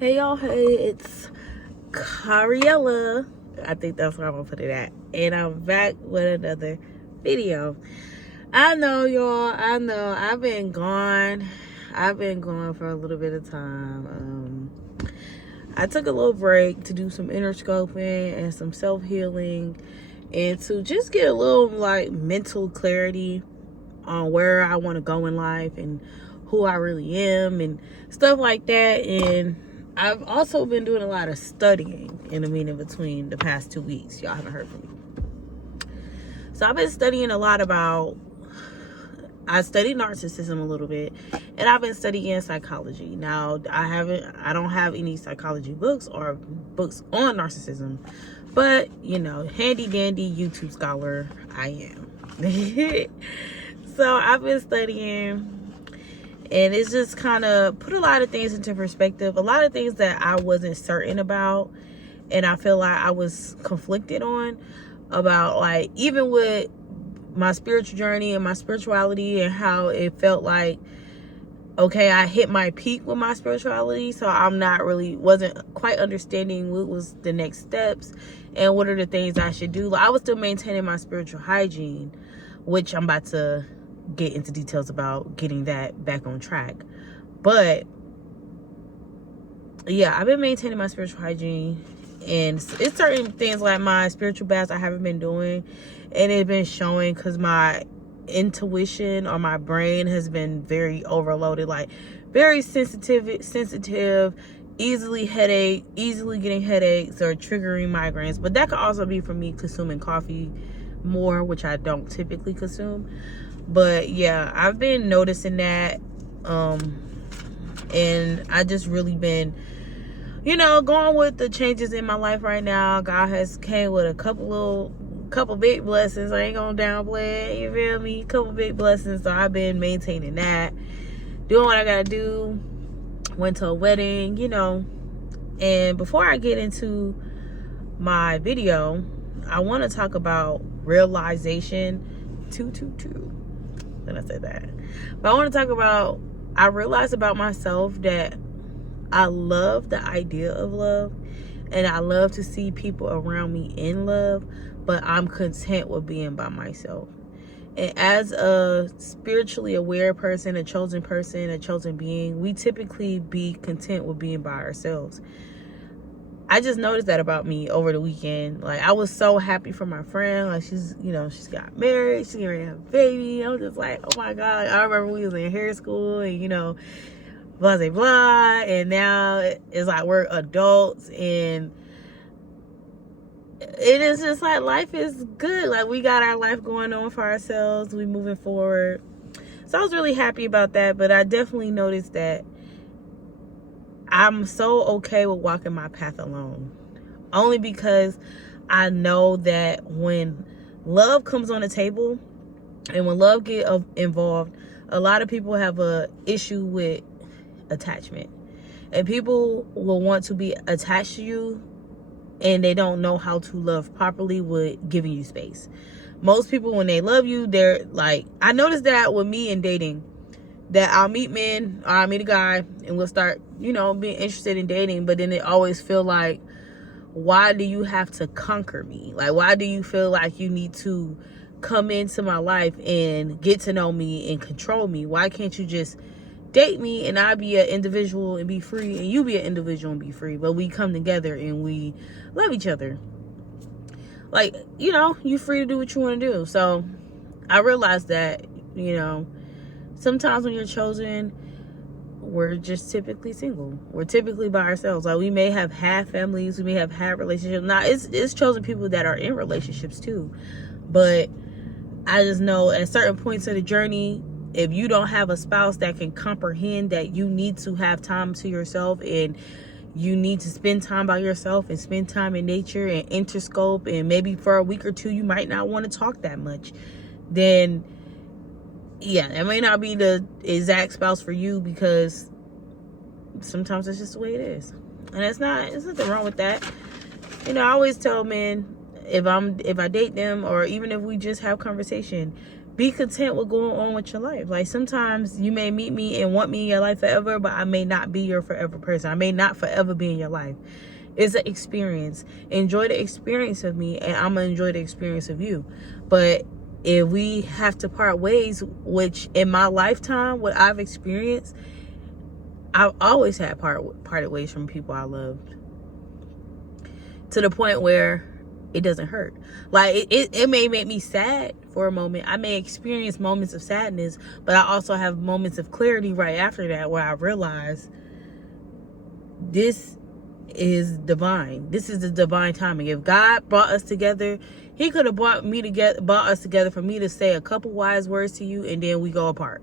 Hey y'all, hey, it's Cariella. I think that's where I'm gonna put it at. And I'm back with another video. I know y'all, I've been gone. I've been gone for a little bit of time. I took a little break to do some inner scoping and some self-healing and to just get a little mental clarity on where I want to go in life and who I really am and stuff like that. And I've also been doing a lot of studying in between the past 2 weeks. Y'all haven't heard from me. So I've been studying a lot I studied narcissism a little bit, and I've been studying psychology. Now, I don't have any psychology books or books on narcissism, but handy dandy YouTube scholar I am. So I've been studying, and it's just kind of put a lot of things into perspective. A lot of things that I wasn't certain about, and I feel like I was conflicted on about, even with my spiritual journey and my spirituality, and how it felt like, okay, I hit my peak with my spirituality, so wasn't quite understanding what was the next steps and what are the things I should do. I was still maintaining my spiritual hygiene, which I'm about to get into details about getting that back on track. But yeah, I've been maintaining my spiritual hygiene, and it's certain things like my spiritual baths I haven't been doing, and it's been showing because my intuition or my brain has been very overloaded, very sensitive, easily getting headaches or triggering migraines. But that could also be from me consuming coffee more, which I don't typically consume. But yeah, I've been noticing that, and I just really been going with the changes in my life right now. God has came with a couple big blessings. I ain't gonna downplay it, you feel me? Couple big blessings. So I've been maintaining that, doing what I gotta do. Went to a wedding, and before I get into my video, I want to talk about realization 222. Then I said that, but I want to talk about, I realized about myself that I love the idea of love, and I love to see people around me in love, but I'm content with being by myself. And as a spiritually aware person, a chosen being, we typically be content with being by ourselves. I just noticed that about me over the weekend. I was so happy for my friend. she's got married, she's getting ready to have a baby. I was just like, oh my God. I remember we was in hair school and, blah, blah, blah. And now it's like we're adults, and it is just like life is good. We got our life going on for ourselves. We moving forward. So I was really happy about that. But I definitely noticed that I'm so okay with walking my path alone, only because I know that when love comes on the table and when love get involved, a lot of people have a issue with attachment, and people will want to be attached to you, and they don't know how to love properly with giving you space. Most people, when they love you, they're like, I noticed that with me in dating, that I'll meet men or I'll meet a guy and we'll start, being interested in dating, but then they always feel like, why do you have to conquer me? Why do you feel like you need to come into my life and get to know me and control me? Why can't you just date me and I be an individual and be free, and you be an individual and be free, but we come together and we love each other? You free to do what you want to do. So I realized that, sometimes when you're chosen, we're just typically single. We're typically by ourselves. We may have had families, we may have had relationships. Now, it's chosen people that are in relationships too. But I just know at certain points of the journey, if you don't have a spouse that can comprehend that you need to have time to yourself, and you need to spend time by yourself and spend time in nature and interscope, and maybe for a week or two you might not want to talk that much, then yeah, it may not be the exact spouse for you, because sometimes it's just the way it is. And there's nothing wrong with that. I always tell men, if I date them, or even if we just have conversation, be content with going on with your life. Like, sometimes you may meet me and want me in your life forever, but I may not be your forever person. I may not forever be in your life. It's an experience. Enjoy the experience of me, and I'm gonna enjoy the experience of you. But if we have to part ways, which in my lifetime, what I've experienced, I've always had parted ways from people I loved, to the point where it doesn't hurt. Like, it may make me sad for a moment. I may experience moments of sadness, but I also have moments of clarity right after that, where I realize this is divine. This is the divine timing. If God brought us together, he could have brought us together for me to say a couple wise words to you, and then we go apart.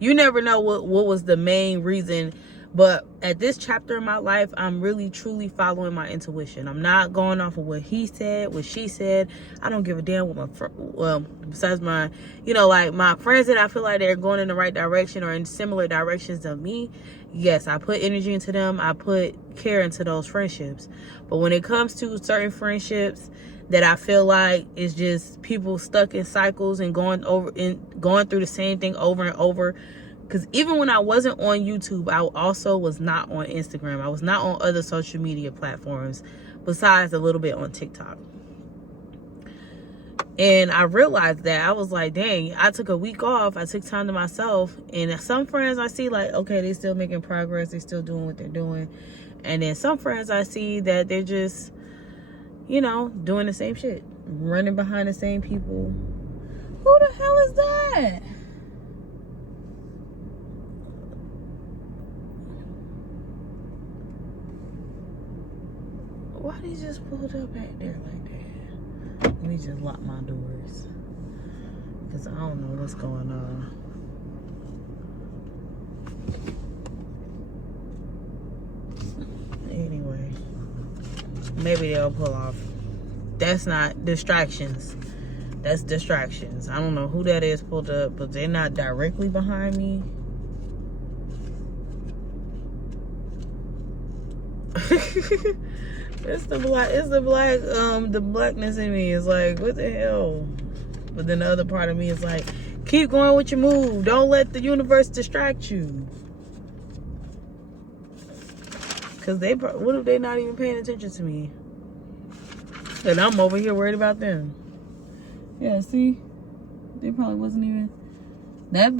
You never know what was the main reason. But at this chapter in my life, I'm really truly following my intuition. I'm not going off of what he said, what she said. I don't give a damn what besides my, like my friends that I feel like they're going in the right direction or in similar directions of me. Yes, I put energy into them. I put care into those friendships. But when it comes to certain friendships that I feel like it's just people stuck in cycles and going through the same thing over and over. Because even when I wasn't on YouTube, I also was not on Instagram. I was not on other social media platforms besides a little bit on TikTok. And I realized that. I was like, dang, I took a week off. I took time to myself. And some friends I see like, okay, they're still making progress. They're still doing what they're doing. And then some friends I see that they're just, doing the same shit. Running behind the same people. Who the hell is that? Why did he just pull it up back there like that? Let me just lock my doors, because I don't know what's going on. Anyway, maybe they'll pull off. That's not distractions. That's distractions. I don't know who that is pulled up, but they're not directly behind me. It's the blackness in me is like, what the hell? But then the other part of me is like, keep going with your move. Don't let the universe distract you. Because what if they're not even paying attention to me? And I'm over here worried about them. Yeah, see? They probably wasn't even... That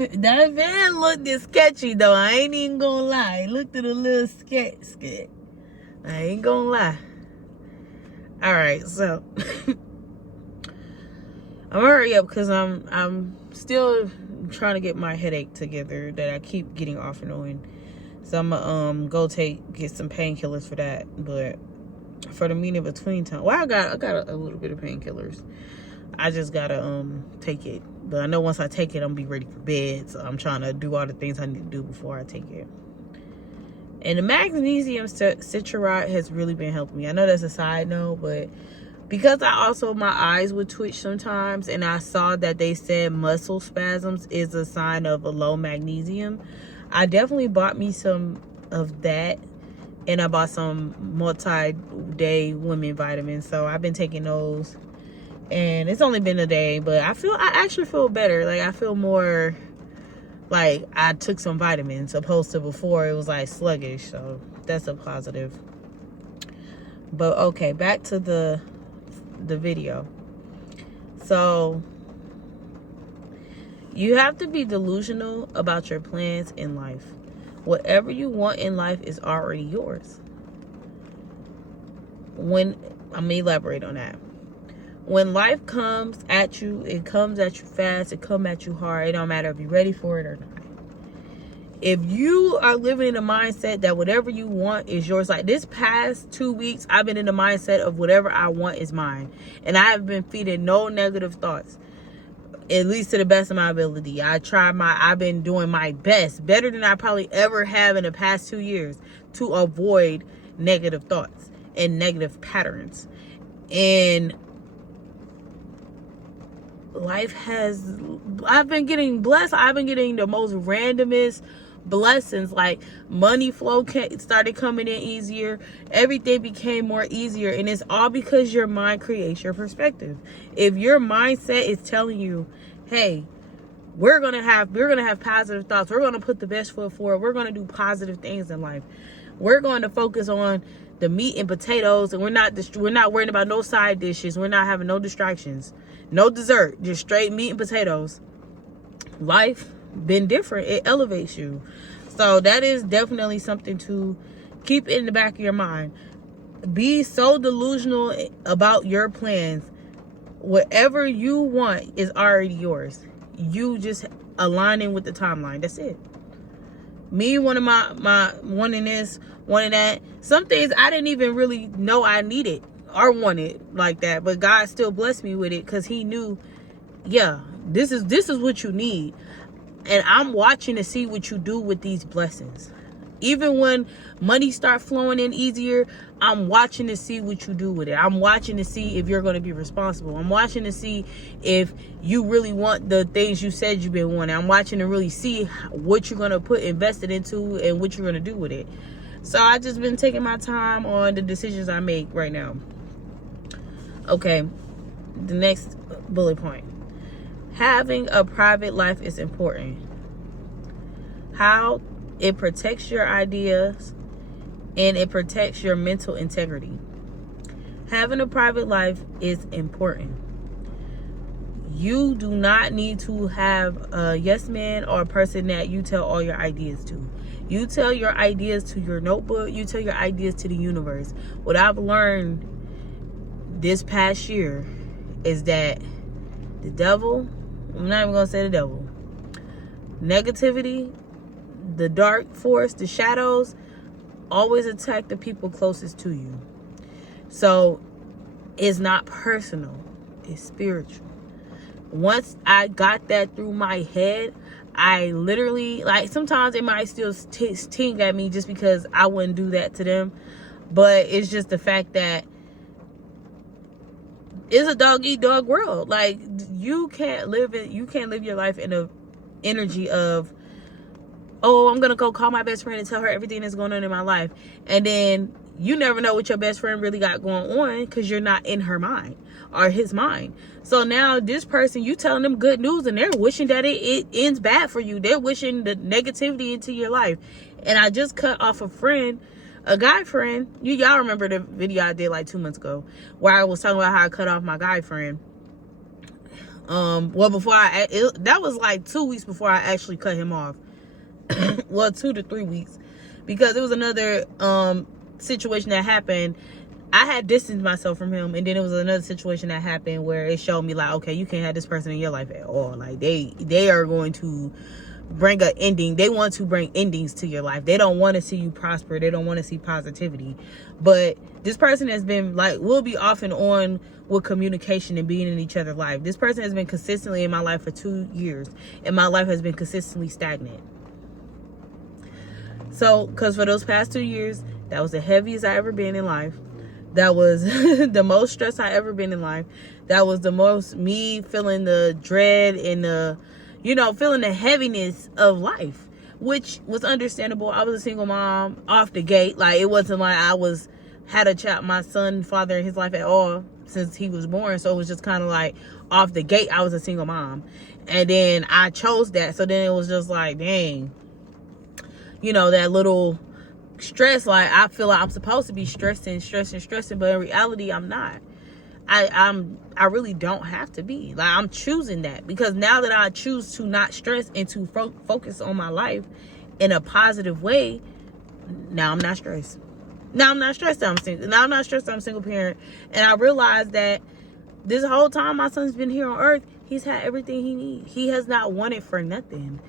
van looked sketchy, though. I ain't even gonna lie. It looked at a little sketch. I ain't gonna lie. Alright, so... I'm hurry up because I'm still trying to get my headache together that I keep getting off and on. So I'm gonna go get some painkillers for that. But for the meeting between time, well, I got a little bit of painkillers. I just gotta take it. But I know once I take it, I'm gonna be ready for bed. So I'm trying to do all the things I need to do before I take it. And the magnesium citrate has really been helping me. I know that's a side note, but because my eyes would twitch sometimes, and I saw that they said muscle spasms is a sign of a low magnesium, I definitely bought me some of that, and I bought some multi-day women vitamins. So I've been taking those, and it's only been a day, but I actually feel better. Like, I feel more like I took some vitamins, opposed to before it was like sluggish. So that's a positive. But okay, back to the video. So you have to be delusional about your plans in life. Whatever you want in life is already yours. I'm gonna elaborate on that. When life comes at you, it comes at you fast, it comes at you hard. It don't matter if you're ready for it or not. If you are living in a mindset that whatever you want is yours, like this past 2 weeks, I've been in the mindset of whatever I want is mine. And I have been feeding no negative thoughts, at least to the best of my ability. I've been doing my best, better than I probably ever have in the past 2 years, to avoid negative thoughts and negative patterns. And I've been getting blessed. I've been getting the most randomest blessings. Like, money flow started coming in easier. Everything became more easier, and it's all because your mind creates your perspective. If your mindset is telling you, hey, we're gonna have positive thoughts. We're gonna put the best foot forward. We're gonna do positive things in life. We're going to focus on the meat and potatoes, and we're not worrying about no side dishes. We're not having no distractions, no dessert, just straight meat and potatoes. Life been different. It elevates you. So that is definitely something to keep in the back of your mind. Be so delusional about your plans. Whatever you want is already yours. You just aligning with the timeline. That's it. Me, one of my wanting this, wanting that. Some things I didn't even really know I needed or wanted like that, but God still blessed me with it because He knew, yeah, this is what you need. And I'm watching to see what you do with these blessings. Even when money start flowing in easier, I'm watching to see what you do with it. I'm watching to see if you're going to be responsible. I'm watching to see if you really want the things you said you've been wanting. I'm watching to really see what you're going to put invested into and what you're going to do with it. So I just been taking my time on the decisions I make right now. Okay, the next bullet point. Having a private life is important. How? It protects your ideas and it protects your mental integrity. Having a private life is important. You do not need to have a yes man or a person that you tell all your ideas to. You tell your ideas to your notebook. You tell your ideas to the universe. What I've learned this past year is that the devil, I'm not even going to say the devil, negativity, the dark force, the shadows, always attack the people closest to you. So it's not personal, it's spiritual. Once I got that through my head, I literally, like, sometimes it might still ting at me just because I wouldn't do that to them, but it's just the fact that it's a dog eat dog world. Like, you can't live your life in a energy of, oh, I'm gonna go call my best friend and tell her everything that's going on in my life, and then you never know what your best friend really got going on because you're not in her mind or his mind. So now this person, you telling them good news and they're wishing that it ends bad for you. They're wishing the negativity into your life. And I just cut off a friend, a guy friend. Y'all remember the video I did like 2 months ago where I was talking about how I cut off my guy friend. Well, that was like 2 weeks before I actually cut him off. Well, 2 to 3 weeks, because it was another situation that happened. I had distanced myself from him, and then it was another situation that happened where it showed me, like, okay, you can't have this person in your life at all. Like, they are going to bring an ending. They want to bring endings to your life. They don't want to see you prosper. They don't want to see positivity. But this person has been, like, we'll be off and on with communication and being in each other's life. This person has been consistently in my life for 2 years, and my life has been consistently stagnant. So, because for those past 2 years, that was the heaviest I ever been in life. That was the most stress I ever been in life. That was the most me feeling the dread and the, feeling the heaviness of life, which was understandable. I was a single mom off the gate. Like, it wasn't like had a child, my son, father in his life at all since he was born. So it was just kind of like off the gate, I was a single mom. And then I chose that. So then it was just like, dang, that little stress. Like, I feel like I'm supposed to be stressing, but in reality, I'm not. I really don't have to be. Like, I'm choosing that, because now that I choose to not stress and to focus on my life in a positive way, now I'm not stressed. Now I'm not stressed that I'm single. Now I'm not stressed that I'm a single parent. And I realized that this whole time my son's been here on earth, he's had everything he needs. He has not wanted for nothing.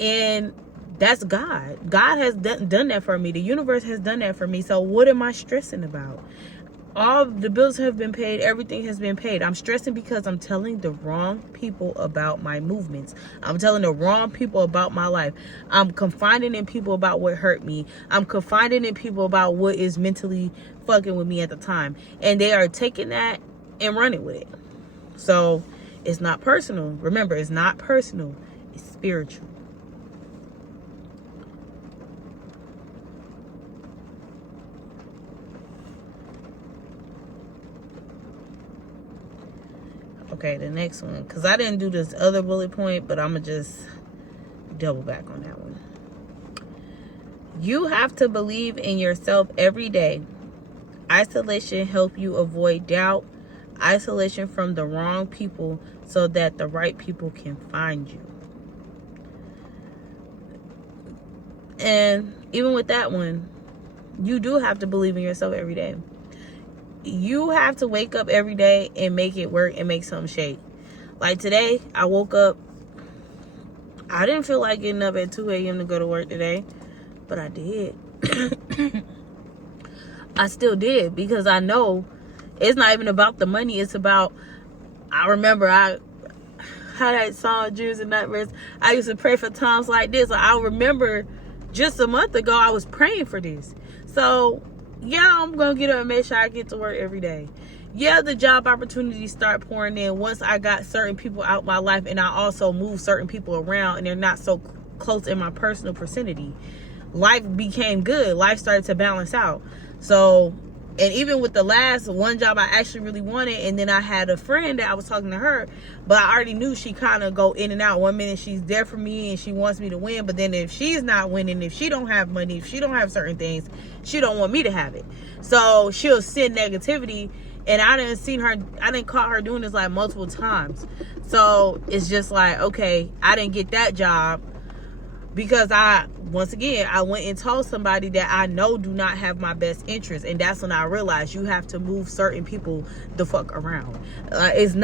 And that's God. God has done that for me. The universe has done that for me. So what am I stressing about? All the bills have been paid. Everything has been paid. I'm stressing because I'm telling the wrong people about my movements. I'm telling the wrong people about my life. I'm confiding in people about what hurt me. I'm confiding in people about what is mentally fucking with me at the time. And they are taking that and running with it. So it's not personal. Remember, it's not personal. It's spiritual. Okay, the next one, because I didn't do this other bullet point, but I'm going to just double back on that one. You have to believe in yourself every day. Isolation helps you avoid doubt. Isolation from the wrong people so that the right people can find you. And even with that one, you do have to believe in yourself every day. You have to wake up every day and make it work and make something shake. Like today, I woke up. I didn't feel like getting up at 2 a.m. to go to work today, but I did. I still did, because I know it's not even about the money. It's about, I remember I had that song, Dreams and Nightmares. I used to pray for times like this. I remember just a month ago, I was praying for this. So, yeah, I'm going to get up and make sure I get to work every day. Yeah, the job opportunities start pouring in once I got certain people out my life, and I also moved certain people around, and they're not so close in my personal vicinity. Life became good. Life started to balance out. So, and even with the last one job I actually really wanted, and then I had a friend that I was talking to her, but I already knew she kind of go in and out. One minute she's there for me and she wants me to win, but then if she's not winning, if she don't have money, if she don't have certain things, she don't want me to have it. So she'll send negativity, and I didn't caught her doing this like multiple times. So it's just like, okay, I didn't get that job because I went and told somebody that I know do not have my best interest. And that's when I realized you have to move certain people the fuck around. It's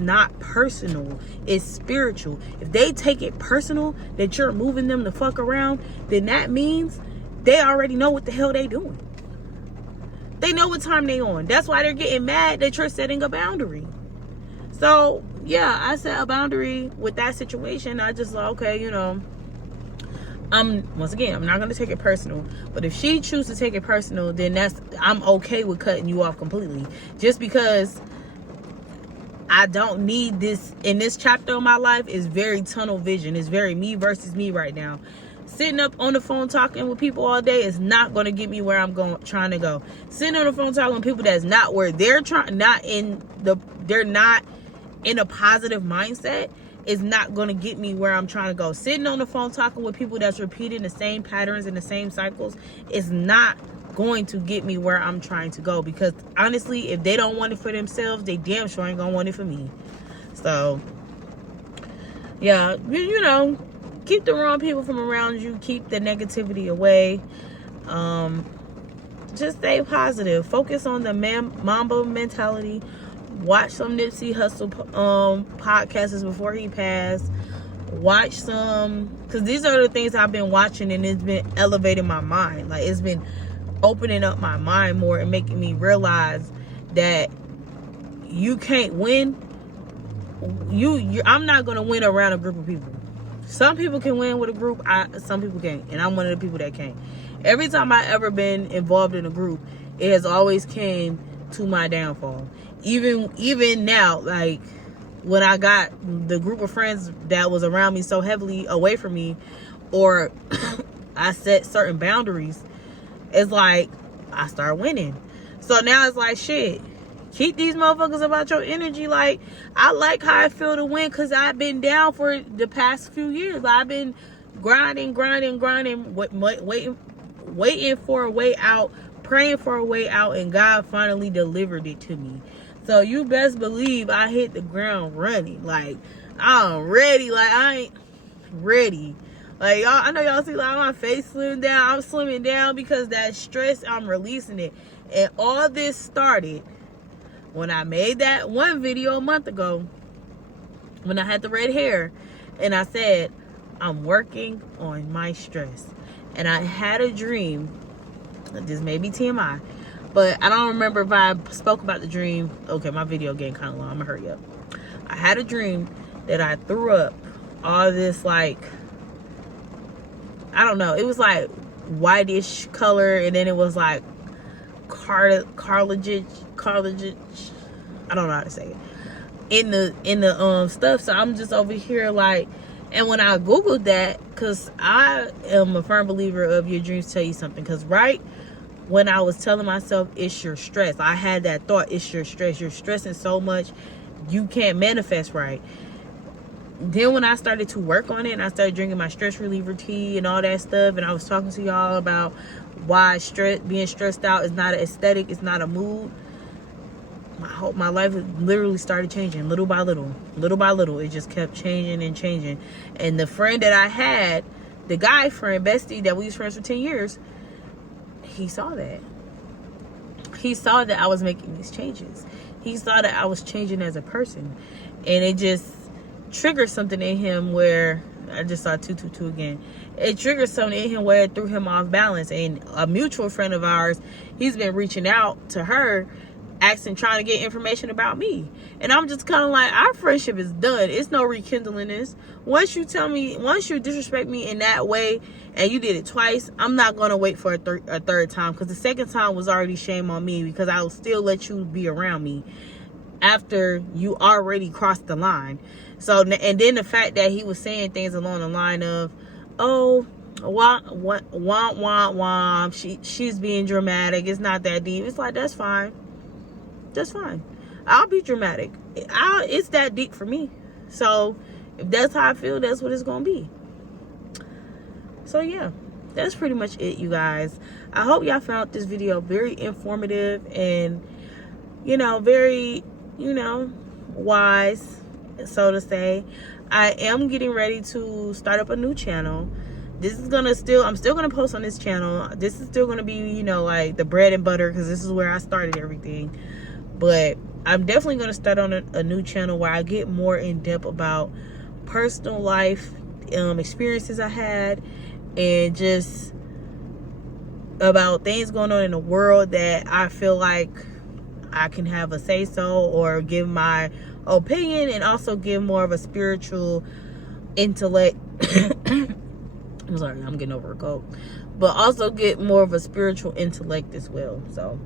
not personal. It's spiritual. If they take it personal that you're moving them the fuck around, then that means they already know what the hell they doing. They know what time they on. That's why they're getting mad that you're setting a boundary. So, yeah, I set a boundary with that situation. I just like, okay, I'm not going to take it personal. But if she chooses to take it personal, then I'm okay with cutting you off completely. Just because I don't need this in this chapter of my life is very tunnel vision. It's very me versus me right now. Sitting up on the phone talking with people all day is not going to get me where I'm trying to go. Sitting on the phone talking with people that's not where they're not in a positive mindset is not going to get me where I'm trying to go. Sitting on the phone talking with people that's repeating the same patterns and the same cycles is not going to get me where I'm trying to go, because honestly, if they don't want it for themselves, they damn sure ain't gonna want it for me. So yeah, keep the wrong people from around you, keep the negativity away. Just stay positive, focus on the Mamba mentality. Watch some Nipsey Hussle podcasts before he passed. Watch some, because these are the things I've been watching, and it's been elevating my mind. Like, it's been opening up my mind more and making me realize that you can't win. I'm not gonna win around a group of people. Some people can win with a group. Some people can't, and I'm one of the people that can't. Every time I ever been involved in a group, it has always came to my downfall. Even now, like when I got the group of friends that was around me so heavily away from me, or I set certain boundaries, it's like I start winning. So now it's like, shit, keep these motherfuckers about your energy. Like, I like how I feel to win, because I've been down for the past few years. I've been grinding, waiting for a way out, praying for a way out, and God finally delivered it to me. So you best believe I hit the ground running. Like, I'm ready. Like, I ain't ready. Like, y'all, I know y'all see like my face slimming down. I'm slimming down because that stress, I'm releasing it. And all this started when I made that one video a month ago, when I had the red hair, and I said, I'm working on my stress. And I had a dream. This may be TMI, but I don't remember if I spoke about the dream. Okay, my video getting kind of long. I'm gonna hurry up. I had a dream that I threw up all this, like, I don't know. It was like whitish color, and then it was like cartilage. I don't know how to say it. In the stuff. So I'm just over here like, and when I Googled that, because I am a firm believer of your dreams tell you something. Because right when I was telling myself it's your stress, I had that thought, it's your stress. You're stressing so much, you can't manifest right. Then when I started to work on it and I started drinking my stress reliever tea and all that stuff, and I was talking to y'all about why being stressed out is not an aesthetic, it's not a mood, my life literally started changing little by little. Little by little, it just kept changing and changing. And the friend that I had, the guy friend, bestie, that we was friends for 10 years, he saw that. He saw that I was making these changes. He saw that I was changing as a person. And it just triggered something in him where, I just saw 222 again. It triggered something in him where it threw him off balance. And a mutual friend of ours, he's been reaching out to her, asking, trying to get information about me. And I'm just kind of like, our friendship is done. It's no rekindling this. Once you disrespect me in that way, and you did it twice, I'm not going to wait for a third time, because the second time was already shame on me, because I will still let you be around me after you already crossed the line. So, and then the fact that he was saying things along the line of, oh, wah, she's being dramatic, it's not that deep. It's like, that's fine. That's fine. I'll be dramatic. It's that deep for me. So if that's how I feel, that's what it's gonna be. So yeah, that's pretty much it, you guys. I hope y'all found this video very informative and, very, wise, so to say. I am getting ready to start up a new channel. This is I'm still gonna post on this channel. This is still gonna be, like the bread and butter, because this is where I started everything. But I'm definitely going to start on a new channel where I get more in depth about personal life experiences I had, and just about things going on in the world that I feel like I can have a say so, or give my opinion, and also give more of a spiritual intellect. I'm sorry, I'm getting over a cold. But also get more of a spiritual intellect as well. So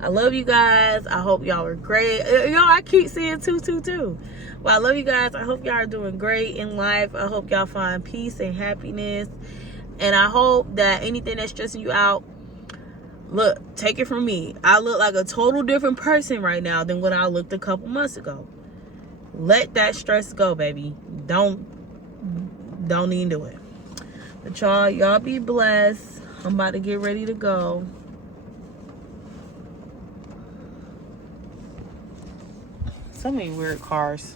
I love you guys. I hope y'all are great. I keep saying 222. Well, I love you guys. I hope y'all are doing great in life. I hope y'all find peace and happiness. And I hope that anything that's stressing you out, look, take it from me, I look like a total different person right now than when I looked a couple months ago. Let that stress go, baby. Don't even do it. But y'all be blessed. I'm about to get ready to go. So many weird cars.